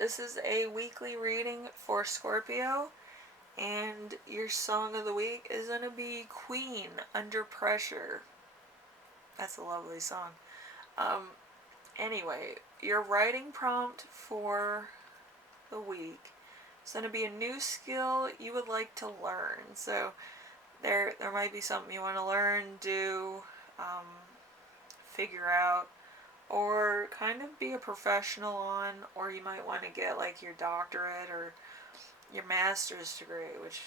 This is a weekly reading for Scorpio, and your song of the week is going to be Queen, Under Pressure. That's a lovely song. Anyway, your writing prompt for the week is going to be a new skill you would like to learn. So there might be something you want to learn, do, figure out, or kind of be a professional on, or you might want to get like your doctorate or your master's degree, which,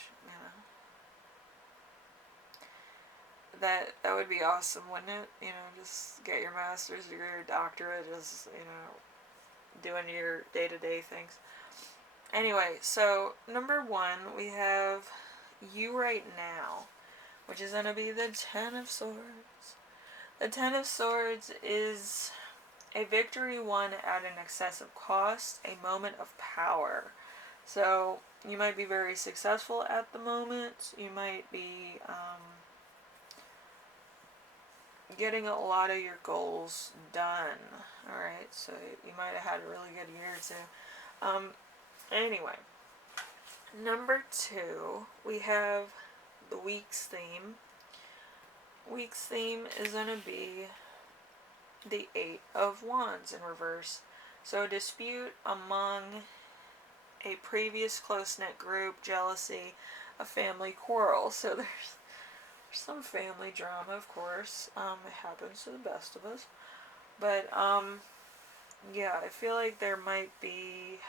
that would be awesome, wouldn't it? Just get your master's degree or doctorate, just, doing your day-to-day things. Anyway, so number 1, we have You Right Now, which is going to be the Ten of Swords. The Ten of Swords is a victory won at an excessive cost, a moment of power. So you might be very successful at the moment. You might be getting a lot of your goals done. Alright, so you might have had a really good year too. Anyway, number 2, we have the week's theme. Week's theme is going to be the 8 of Wands in reverse. So a dispute among a previous close-knit group, jealousy, a family quarrel. So there's some family drama, of course. It happens to the best of us. But, yeah, I feel like there might be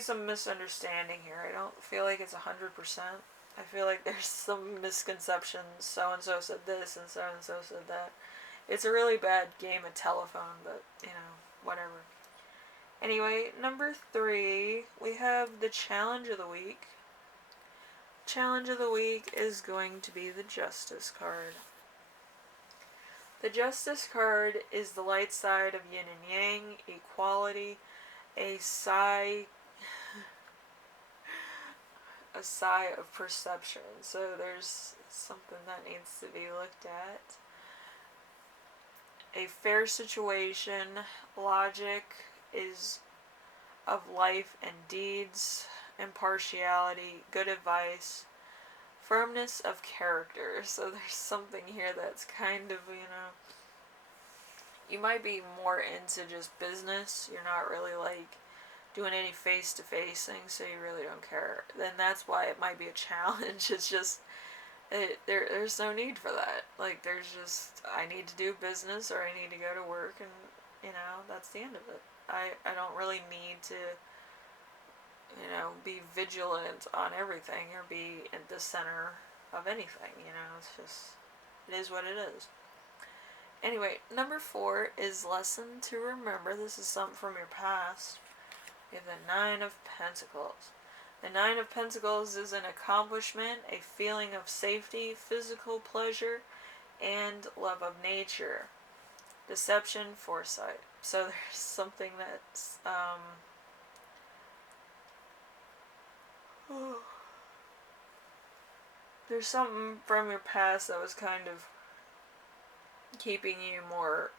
some misunderstanding here. I don't feel like it's 100%. I feel like there's some misconceptions. So-and-so said this and so-and-so said that. It's a really bad game of telephone, but, whatever. Anyway, number 3, we have the challenge of the week. Challenge of the week is going to be the Justice card. The Justice card is the light side of yin and yang, equality, a sigh of perception. So there's something that needs to be looked at. A fair situation, logic is of life and deeds, impartiality, good advice, firmness of character. So there's something here that's kind of, you might be more into just business. You're not really like doing any face-to-face things, so you really don't care. Then that's why it might be a challenge. It's just, there's no need for that. Like, there's just, I need to do business or I need to go to work, and, that's the end of it. I don't really need to, be vigilant on everything or be at the center of anything, it's just, it is what it is. Anyway, number 4 is lesson to remember. This is something from your past. We have the 9 of Pentacles. The 9 of Pentacles is an accomplishment, a feeling of safety, physical pleasure, and love of nature. Deception, foresight. So there's something that's, there's something from your past that was kind of keeping you more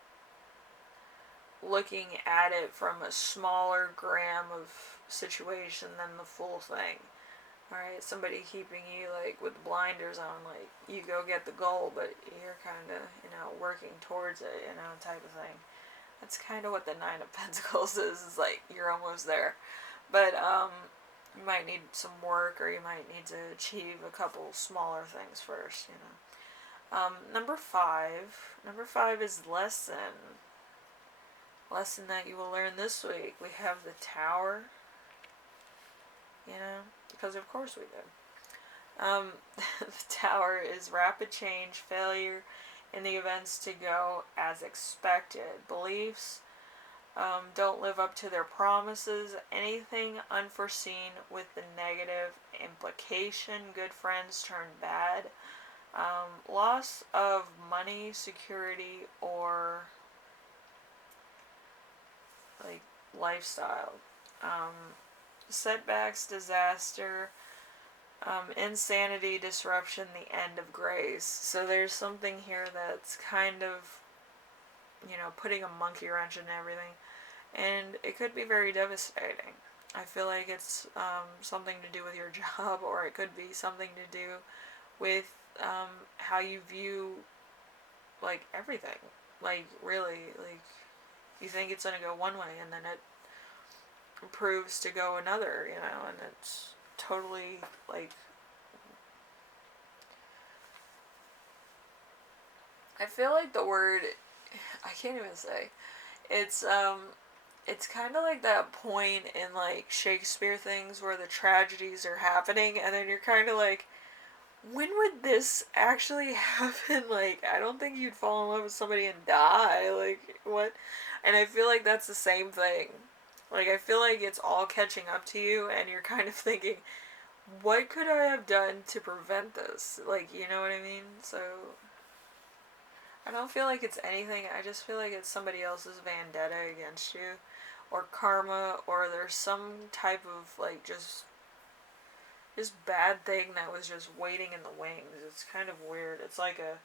looking at it from a smaller gram of situation than the full thing. Alright, somebody keeping you like with blinders on, like you go get the goal, but you're kind of, working towards it, type of thing. That's kind of what the 9 of Pentacles is like you're almost there. But, you might need some work, or you might need to achieve a couple smaller things first, Number 5 is lesson that you will learn this week. We have the Tower, because of course we did. The Tower is rapid change, failure in the events to go as expected. Beliefs don't live up to their promises. Anything unforeseen with the negative implication. Good friends turn bad. Loss of money, security, or like lifestyle. Setbacks, disaster, insanity, disruption, the end of grace. So there's something here that's kind of, putting a monkey wrench in everything. and it could be very devastating. I feel like it's something to do with your job, or it could be something to do with how you view, like, everything. Like, really, like, you think it's gonna go one way, and then it proves to go another, you know, and it's totally, like, I feel like the word, I can't even say, it's, it's kind of like that point in, like, Shakespeare things where the tragedies are happening, and then you're kind of like, when would this actually happen? Like, I don't think you'd fall in love with somebody and die. Like, what? And I feel like that's the same thing. Like, I feel like it's all catching up to you, and you're kind of thinking, what could I have done to prevent this? Like, you know what I mean? So, I don't feel like it's anything. I just feel like it's somebody else's vendetta against you, or karma, or there's some type of, like, just bad thing that was just waiting in the wings. It's kind of weird. It's like a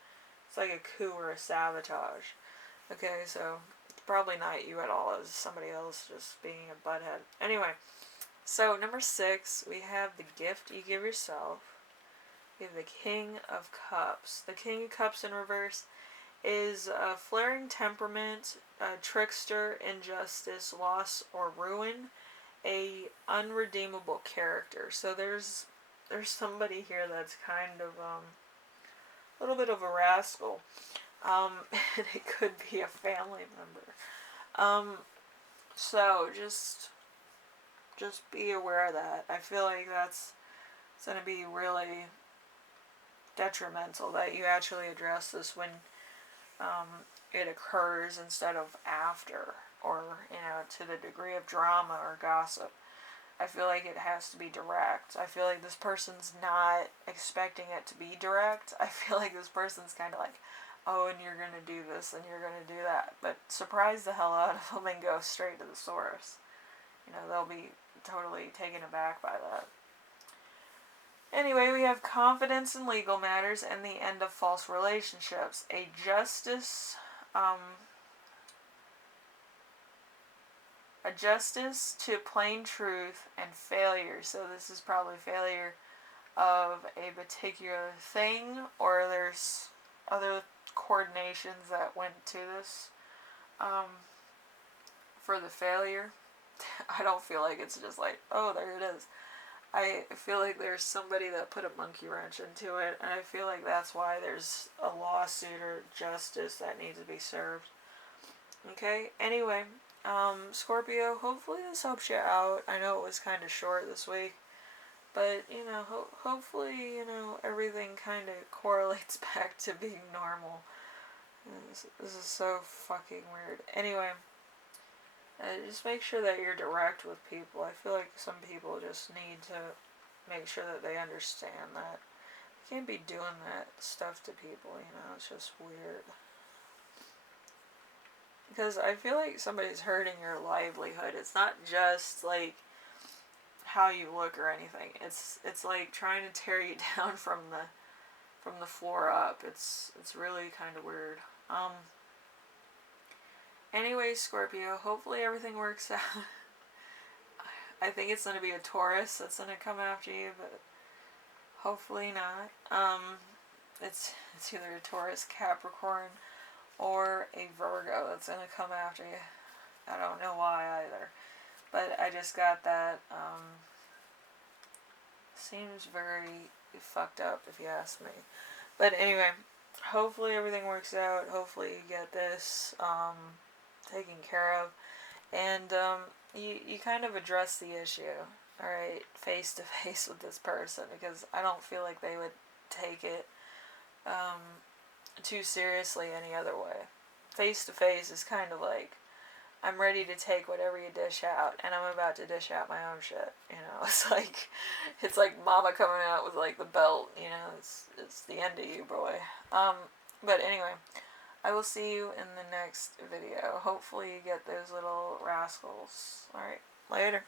coup or a sabotage. Okay, so it's probably not you at all. It's somebody else just being a butthead. Anyway, so number 6, we have the gift you give yourself. We have the King of Cups. The King of Cups in reverse is a flaring temperament, a trickster, injustice, loss, or ruin, a unredeemable character. So there's somebody here that's kind of a little bit of a rascal, and it could be a family member. So just be aware of that. I feel like it's gonna be really detrimental that you actually address this when it occurs instead of after, or, you know, to the degree of drama or gossip. I feel like it has to be direct. I feel like this person's not expecting it to be direct. I feel like this person's kind of like, oh, and you're going to do this and you're going to do that. But surprise the hell out of them and go straight to the source. You know, they'll be totally taken aback by that. Anyway, we have confidence in legal matters and the end of false relationships. A justice to plain truth and failure. So this is probably failure of a particular thing, or there's other coordinations that went to this for the failure. I don't feel like it's just like, oh, there it is. I feel like there's somebody that put a monkey wrench into it, and I feel like that's why there's a lawsuit or justice that needs to be served. Okay, anyway, Scorpio, hopefully this helps you out. I know it was kind of short this week, but, you know, hopefully, you know, everything kind of correlates back to being normal. This is so fucking weird. Anyway, just make sure that you're direct with people. I feel like some people just need to make sure that they understand that. You can't be doing that stuff to people, you know, it's just weird. Because I feel like somebody's hurting your livelihood. It's not just, like, how you look or anything. It's like trying to tear you down from the floor up. It's really kind of weird. Anyway, Scorpio, hopefully everything works out. I think it's going to be a Taurus that's going to come after you, but hopefully not. It's either a Taurus, Capricorn, or a Virgo that's going to come after you. I don't know why either, but I just got that. Seems very fucked up if you ask me. But anyway, hopefully everything works out. Hopefully you get this taken care of, and you kind of address the issue, alright, face to face with this person, because I don't feel like they would take it too seriously any other way. Face to face is kind of like, I'm ready to take whatever you dish out, and I'm about to dish out my own shit, you know. It's like mama coming out with, like, the belt, you know. It's the end of you, boy. But anyway, I will see you in the next video. Hopefully you get those little rascals. Alright, later.